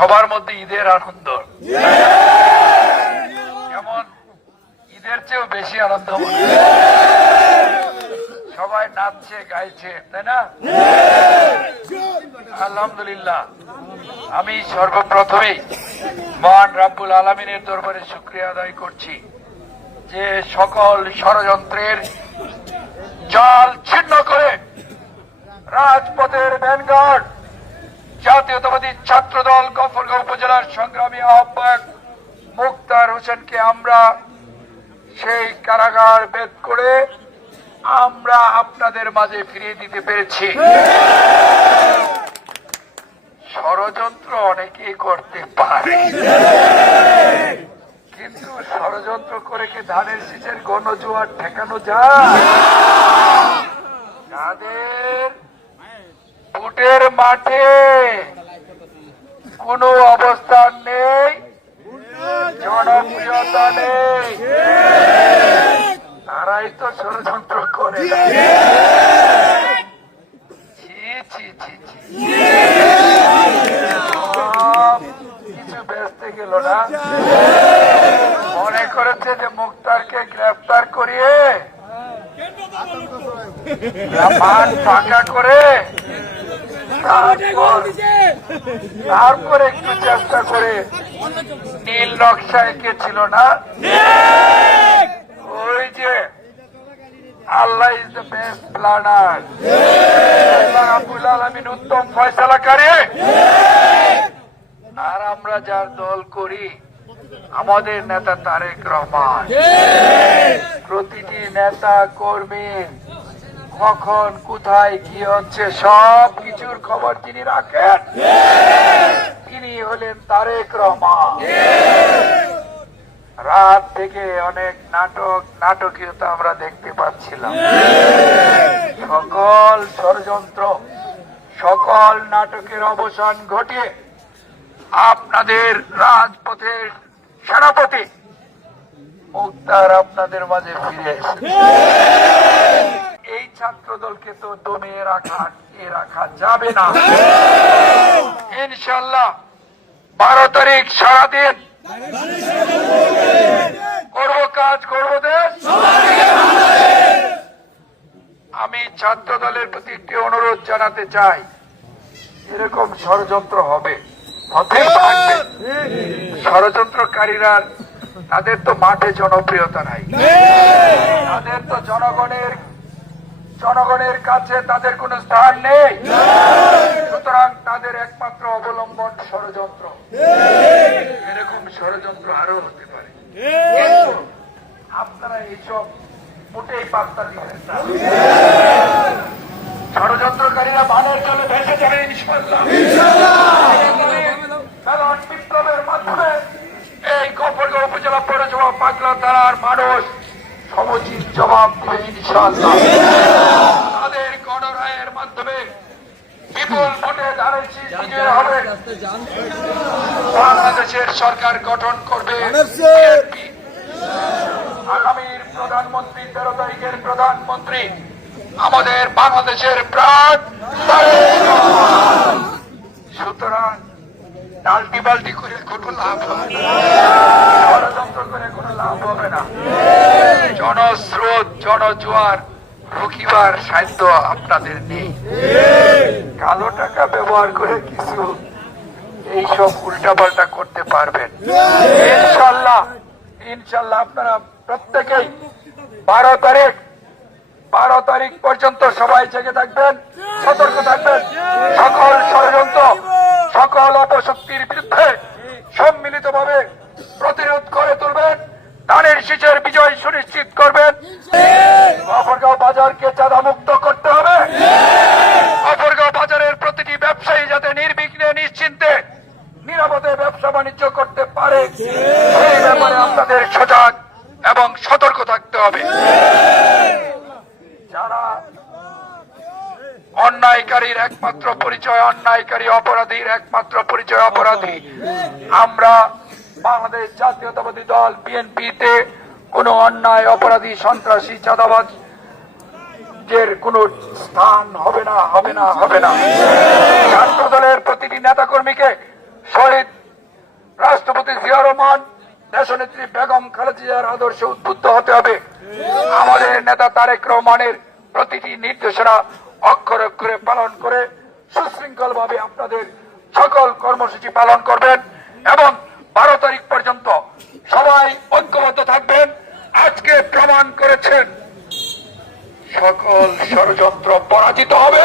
সবার মধ্যে ঈদের আনন্দ, যেমন ঈদের চেয়েও বেশি আনন্দ মনে হয়। সবাই নাচছে গাইছে, তাই না? আলহামদুলিল্লাহ। আমি সর্বপ্রথমেই মহান রাব্বুল আলামিনের দরবারে শুকরিয়া আদায় করছি যে সকল ষড়যন্ত্রের জাল ছিন্ন করে রাজপথের ভ্যানগার্ড জাতীয়তাবাদী ছাত্রদল গফরগাঁও উপজেলার সংগ্রামী আহ্বায়ক মুক্তার হোসেনকে আমরা সেই কারাগার ভেদ করে আমরা আপনাদের মাঝে ফিরিয়ে দিতে পেরেছি। ষড়যন্ত্র অনেকেই করতে পারে, কিন্তু ষড়যন্ত্র করে কি ধানের শীষের গণজোয়ার ঠেকানো যায়? যাদের ভোটের মাঠে কোনো অবস্থান নেই, জনপ্রিয়তা নেই, তারাই তো ষড়যন্ত্র করে। কিছু বেচতে গেল না, মনে করেছে যে মুক্তারকে গ্রেফতার করিয়ে মাঠ ফাঁকা করে তারপর একটু চেষ্টা করে নীল নকশা এঁকেছিল না, ওই যে আল্লাহ ইজ দ্য বেস্ট প্ল্যানার, রাব্বুল আলামিন উত্তম ফয়সালাকারী। আর আমরা যার দল করি আমাদের নেতা তারেক রহমান, প্রতিটি নেতা কর্মী কখন কোথায় কি হচ্ছে সব কিছুর খবর তিনি রাখেন, তিনি হলেন তারেক রহমান। রাত থেকে অনেক নাটকীয়তা আমরা দেখতে পাচ্ছিলাম। সকল ষড়যন্ত্র, সকল নাটকের অবসান ঘটিয়ে আপনাদের রাজপথের সেনাপতি মুক্তার আপনাদের মাঝে ফিরে এসেছে। এই ছাত্র দলকে তো দমিয়ে রাখা যাবে না। ইনশাল্লাহ 12 তারিখ সারাদিন করব কাজ, করব দেশ। আমি ছাত্র দলের প্রতি একটি অনুরোধ জানাতে চাই, এরকম ষড়যন্ত্র হবে, হতে থাকবে। ষড়যন্ত্রকারীরা তাদের তো মাঠে জনপ্রিয়তা নাই, তাদের তো জনগণের কাছে তাদের কোনো স্থান নেই, সুতরাং তাদের একমাত্র অবলম্বন ষড়যন্ত্র। এরকম ষড়যন্ত্র আরো হতে পারে, কিন্তু আপনারা এইসব মোটেই পাত্তা দিবেন না। ষড়যন্ত্রকারীরা বানের জলে ভেসে যাবে ইনশাআল্লাহ। কারণ বিপ্লবের মাধ্যমে এই গফরগাঁও উপজেলা পৌরসভা পাগলা থানার মানুষ সমুচিত জবাব দেবে ইনশাআল্লাহ। তাদের গণরায়ের মাধ্যমে বিপুল ভোটে ধানের শীষ বিজয় হবে। বাংলাদেশের সরকার গঠন করবে বিএনপি। আগামীর প্রধানমন্ত্রী 13 তারিখের প্রধানমন্ত্রী আমাদের বাংলাদেশের প্রাণ। সুতরাং ডাল্টি বাল্টি করে কোনো লাভ হবে না, ষড়যন্ত্র করে কোনো লাভ হবে না। জনস্রোত, জনজোয়ার রুখিবার সাধ্য আপনাদের নেই। কালো টাকা ব্যবহার করে কিছু এইসব উল্টাপাল্টা করতে পারবেন ইনশাল্লাহ। আপনারা প্রত্যেকেই 12 তারিখ পর্যন্ত সবাই জেগে থাকবেন, সতর্ক থাকবেন। সকল ষড়যন্ত্র, সকল অপশক্তির বিরুদ্ধে সম্মিলিতভাবে প্রতিরোধ করে তুলবেন, ধানের শীষের বিজয় সুনিশ্চিত করবেন। গফরগাঁও বাজারকে চাঁদামুক্ত করতে হবে। গফরগাঁও বাজারের প্রতিটি ব্যবসায়ী যাতে নির্বিঘ্নে নিশ্চিন্তে নিরাপদে ব্যবসা বাণিজ্য করতে পারে, সেই ব্যাপারে আপনাদের সজাগ এবং সতর্ক থাকতে হবে। যারা অন্যায়কারীর একমাত্র পরিচয় অন্যায়কারী, অপরাধীর একমাত্র পরিচয় অপরাধী। আমরা বাংলাদেশ জাতীয়তাবাদী দল বিএনপিতে কোন অন্যায়, অপরাধী, সন্ত্রাসী, চাঁদাবাজ কোন স্থান হবে না। ছাত্র দলের প্রতিটি নেতা কর্মীকে শহীদ রাষ্ট্রপতি জিয়া রহমান, দেশনেত্রী বেগম খালেদা জিয়ার আদর্শে উদ্বুদ্ধ হতে হবে। আমাদের নেতা তারেক রহমানের প্রতিটি নির্দেশনা অক্ষরে অক্ষরে পালন করে সুশৃঙ্খল ভাবে আপনাদের সকল কর্মসূচি পালন করবেন এবং 12 তারিখ পর্যন্ত সবাই ঐক্যবদ্ধ থাকবেন। আজকে প্রমাণ করেছেন সকল ষড়যন্ত্র পরাজিত হবে।